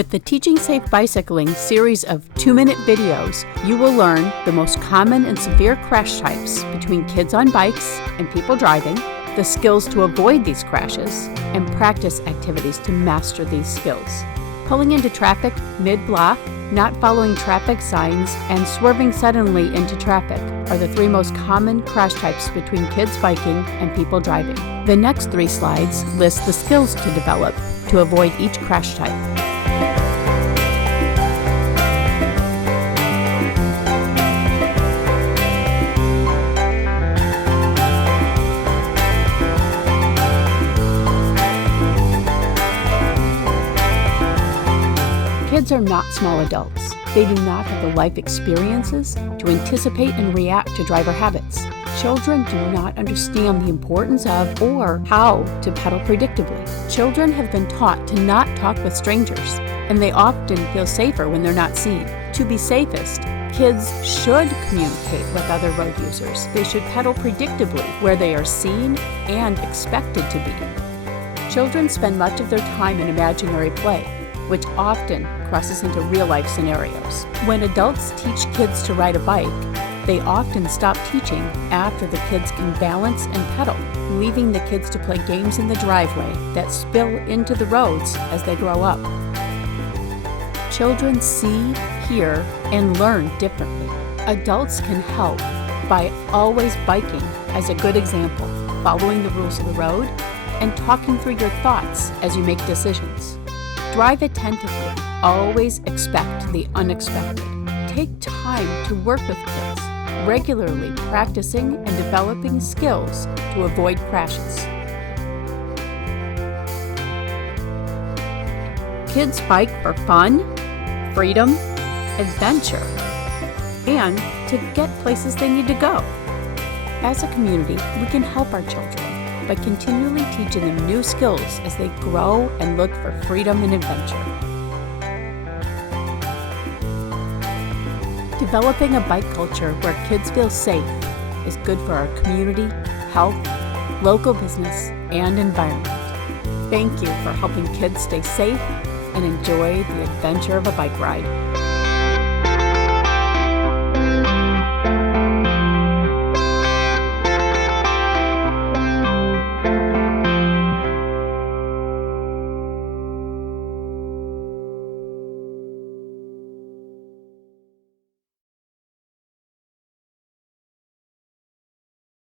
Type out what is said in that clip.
With the Teaching Safe Bicycling series of 2-minute videos, you will learn the most common and severe crash types between kids on bikes and people driving, the skills to avoid these crashes, and practice activities to master these skills. Pulling into traffic mid-block, not following traffic signs, and swerving suddenly into traffic are the 3 most common crash types between kids biking and people driving. The next 3 slides list the skills to develop to avoid each crash type. Kids are not small adults. They do not have the life experiences to anticipate and react to driver habits. Children do not understand the importance of or how to pedal predictably. Children have been taught to not talk with strangers, and they often feel safer when they're not seen. To be safest, kids should communicate with other road users. They should pedal predictably where they are seen and expected to be. Children spend much of their time in imaginary play, which often crosses into real-life scenarios. When adults teach kids to ride a bike, they often stop teaching after the kids can balance and pedal, leaving the kids to play games in the driveway that spill into the roads as they grow up. Children see, hear, and learn differently. Adults can help by always biking as a good example, following the rules of the road, and talking through your thoughts as you make decisions. Drive attentively. Always expect the unexpected. Take time to work with kids, regularly practicing and developing skills to avoid crashes. Kids bike for fun, freedom, adventure, and to get places they need to go. As a community, we can help our children by continually teaching them new skills as they grow and look for freedom and adventure. Developing a bike culture where kids feel safe is good for our community, health, local business, and environment. Thank you for helping kids stay safe and enjoy the adventure of a bike ride.